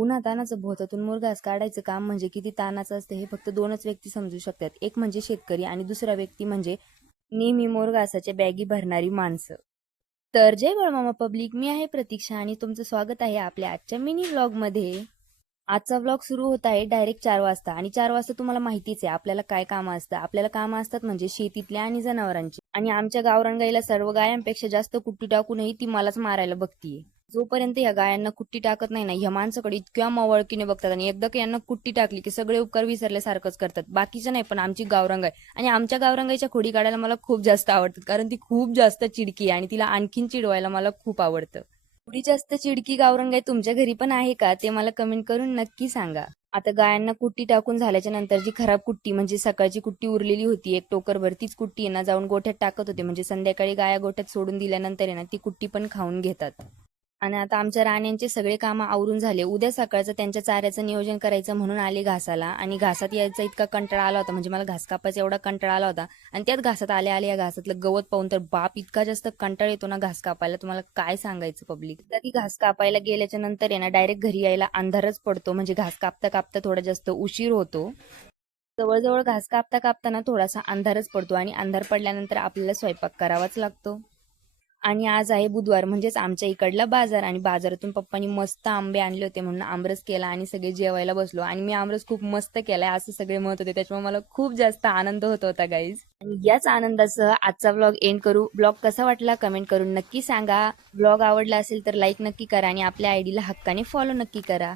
उन्हातानाचं भोवतातून मुरघास काढायचं काम म्हणजे किती ताणाचं असतं हे फक्त दोनच व्यक्ती समजू शकतात. एक म्हणजे शेतकरी आणि दुसरा व्यक्ती म्हणजे नेहमी मोरघासाच्या बॅगी भरणारी माणसं. तर जय बाळमामा पब्लिक, मी आहे प्रतीक्षा आणि तुमचं स्वागत आहे आपल्या आजच्या मिनी व्लॉगमध्ये. आजचा व्लॉग सुरू होत आहे डायरेक्ट 4 वाजता आणि 4 वाजता तुम्हाला माहितीच आहे आपल्याला काय कामं असतं. आपल्याला कामं असतात म्हणजे शेतीतल्या आणि जनावरांची. आणि आमच्या गावरान गाईला सर्व गायांपेक्षा जास्त कुट्टी टाकूनही ती मलाच मारायला बघतीये. जोपर्यंत या गायांना कुट्टी टाकत नाही ना, ह्या माणसाकडे इतक्या मवळकीने बघतात आणि एकदा का यांना कुट्टी टाकली की सगळे उपकार विसरल्यासारखंच करतात. बाकीचं नाही, पण आमची गावरान गाय आणि आमच्या गावरान गाईच्या खोडी काढायला मला खूप जास्त आवडतात, कारण ती खूप जास्त चिडकी आहे आणि तिला आणखीन चिडवायला मला खूप आवडतं. एवढी जास्त चिडकी गावरान गाय तुमच्या घरी पण आहे का, ते मला कमेंट करून नक्की सांगा. आता गायांना कुट्टी टाकून झाल्याच्या नंतर जी खराब कुट्टी म्हणजे सकाळची कुट्टी उरलेली होती एक टोकरभर, तीच कुट्टी आहे ना जाऊन गोठ्यात टाकत होते, म्हणजे संध्याकाळी गाया गोठ्यात सोडून दिल्यानंतर आहे ना ती कुट्टी पण खाऊन घेतात. आणि आता आमच्या राण्यांचे सगळे कामं आवरून झाले. उद्या सकाळचं त्यांच्या चाऱ्याचं नियोजन करायचं म्हणून आले घासाला. आणि घासात यायचा इतका कंटाळा आला होता, म्हणजे मला घास कापायचा एवढा कंटाळा आला होता. आणि त्यात घासात आले आले या घासातलं गवत पाहून तर बाप, इतका जास्त कंटाळा येतो ना घास कापायला, तुम्हाला काय सांगायचं पब्लिक. एकदा ती घास कापायला गेल्याच्या नंतर आहे ना डायरेक्ट घरी यायला अंधारच पडतो, म्हणजे घास कापता कापता थोडा जास्त उशीर होतो. जवळजवळ घास कापता कापताना थोडासा अंधारच पडतो आणि अंधार पडल्यानंतर आपल्याला स्वयंपाक करावाच लागतो. आणि आज आहे बुधवार, म्हणजेच आमच्या इकडला बाजार. आणि बाजारातून पप्पांनी मस्त आंबे आणले होते म्हणून आमरस केला आणि सगळे जेवायला बसलो. आणि मी आमरस खूप मस्त केलाय असं सगळे म्हणत होते, त्याच्यामुळे मला खूप जास्त आनंद होत होता गाईज. आणि याच आनंदासह आजचा व्लॉग एंड करू. ब्लॉग कसा वाटला कमेंट करून नक्की सांगा. ब्लॉग आवडला असेल तर लाईक नक्की करा आणि आपल्या आयडीला हक्काने फॉलो नक्की करा.